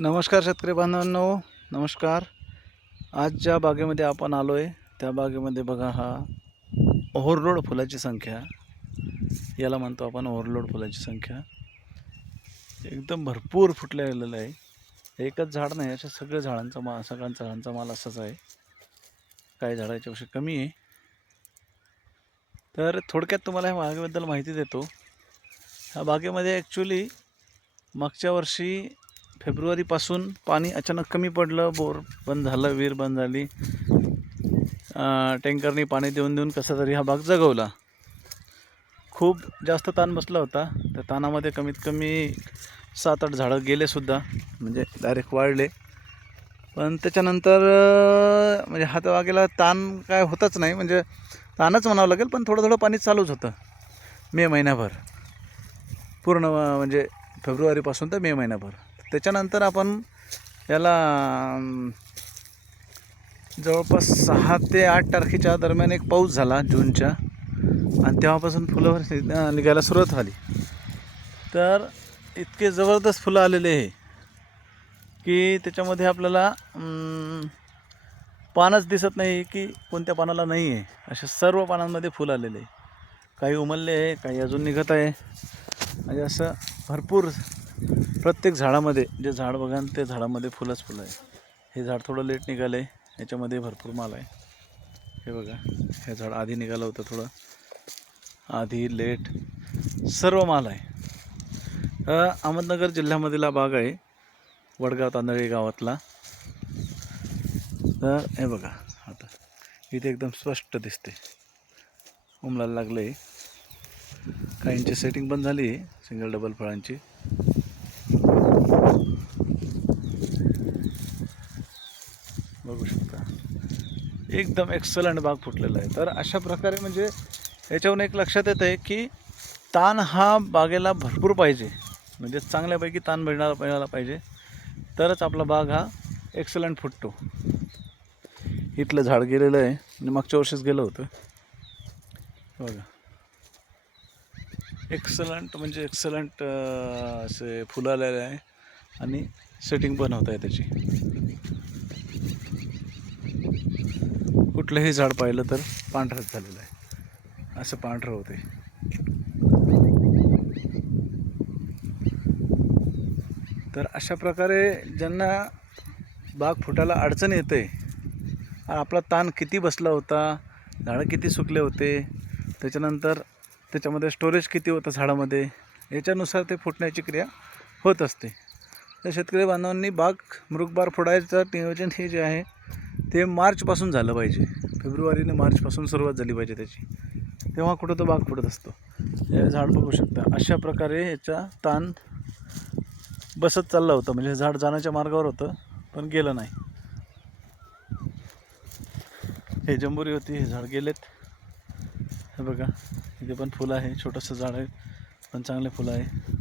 नमस्कार शेतकरी बांधवांनो नमस्कार. आज ज्या बागेमध्ये आपण आलो आहे त्या बागेमध्ये बघा हा ओव्हरलोड फुलाची संख्या. याला म्हणतो आपण ओव्हरलोड फुलाची संख्या. एकदम भरपूर फुटलेलं आहे. एकच झाड नाही अशा सगळ्या झाडांचा मा सगळ्यांचा झाडांचा माल असाच आहे. काही झाडाच्या पेक्षा कमी आहे. तर थोडक्यात तुम्हाला ह्या बागेबद्दल माहिती देतो. ह्या बागेमध्ये ॲक्च्युली मागच्या वर्षी फेब्रुवारीपासून पाणी अचानक कमी पडलं बोर बंद झालं विहीर बंद झाली. टँकरने पाणी देऊन देऊन कसा तरी हा भाग जगवला. खूप जास्त ताण बसला होता. त्या ताणामध्ये कमीत कमी सात आठ झाडं गेलेसुद्धा म्हणजे डायरेक्ट वाढले. पण त्याच्यानंतर म्हणजे हातवागेला ताण काय होताच नाही. म्हणजे ताणच म्हणावं लागेल पण थोडं थोडं पाणी चालूच होतं. मे महिन्याभर पूर्ण म्हणजे फेब्रुवारीपासून तर मे महिन्याभर त्याच्यानंतर आपण याला जवळपास सहा ते आठ तारखेच्या दरम्यान एक पाऊस झाला जूनच्या. आणि तेव्हापासून फुलं निघायला सुरुवात झाली. तर इतके जबरदस्त फुलं आलेले आहे की त्याच्यामध्ये आपल्याला पानच दिसत नाही की कोणत्या पानाला नाही आहे. अशा सर्व पानांमध्ये फुलं आलेले. आहे काही उमलले आहे काही अजून निघत आहे. म्हणजे असं भरपूर प्रत्येक झाडामध्ये जे झाड बघा ते झाडामध्ये फुलंच फुलं आहे. हे झाड थोडं लेट निघालं आहे याच्यामध्ये भरपूर माल आहे. हे बघा हे झाड आधी निघालं होतं थोडं. आधी लेट सर्व माल आहे. अहमदनगर जिल्ह्यामधील बाग भाग आहे वडगाव तांदळी गावातला. तर हे बघा आता इथे एकदम स्पष्ट दिसते उमलायला लागलं आहे काहींची सेटिंग पण झाली आहे सिंगल डबल फळांची. बघू शकता. एकदम एक्सलंट बाग फुटलेला आहे. तर अशा प्रकारे म्हणजे याच्यावरून एक लक्षात येतं आहे की ताण हा बागेला भरपूर पाहिजे. म्हणजे चांगल्यापैकी ताण मिळणार मिळाला पाहिजे. तरच आपला बाग हा एक्सलंट फुटतो. इथलं झाड गेलेलं आहे. म्हणजे मागच्या वर्षीच गेलं होतं. बघा. एक्सलंट म्हणजे एक्सलंट असे फुलं आलेले आहे. आणि सेटिंग बनवता आहे त्याची. कुठलंही झाड पाहिलं तर पांढरंच झालेलं आहे. असं पांढरं होते. तर अशा प्रकारे ज्यांना बाग फुटायला अडचण येते आपला ताण किती बसला होता झाडं किती सुकले होते त्याच्यानंतर त्याच्यामध्ये स्टोरेज किती होतं झाडामध्ये याच्यानुसार ते फुटण्याची क्रिया होत असते. तर शेतकरी बांधवांनी बाग मृगबार फोडायचं नियोजन हे जे आहे ते मार्चपासून झालं पाहिजे. फेब्रुवारीने मार्चपासून सुरुवात झाली पाहिजे त्याची. तेव्हा कुठं तो बाग फुटत असतो. हे झाड बघू शकता. अशा प्रकारे ह्याचा ताण बसत चाललं होतं. म्हणजे झाड जाण्याच्या मार्गावर होतं पण गेलं नाही. हे जंबुरी होती हे झाड गेलेत. हे बघा इथे पण फुलं आहे छोटंसं झाड आहे पण चांगले फुलं आहे.